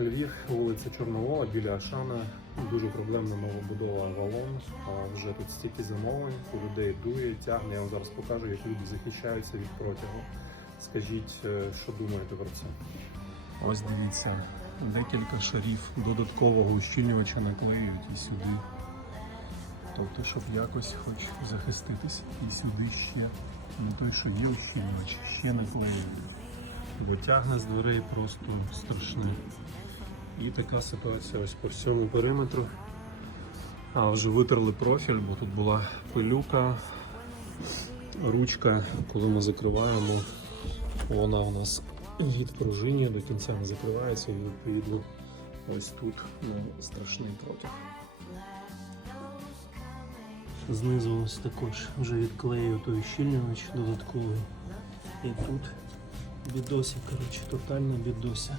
Львів, вулиця Чорновола, біля Ашана. Дуже проблемна новобудова Авалон. А Вже тут стільки замовлень, у людей дує, тягне. Я вам зараз покажу, як люди захищаються від протягу. Скажіть, е, що думаєте про це? Ось дивіться, декілька шарів додаткового ущільнювача наклеюють і сюди. Тобто, щоб якось хоч захиститись. І сюди ще не той, що є ущільнювач, ще наклеюють. Бо тягне з дверей просто страшне. І така ситуація ось по всьому периметру. А вже витерли профіль, бо тут була пилюка, ручка, коли ми закриваємо, вона у нас від пружині до кінця не закривається і відповідно ось тут ну, страшний протяг. Знизу ось також вже відклею той щільнювач додатковий. І тут бідося, коротше, тотальна бідося.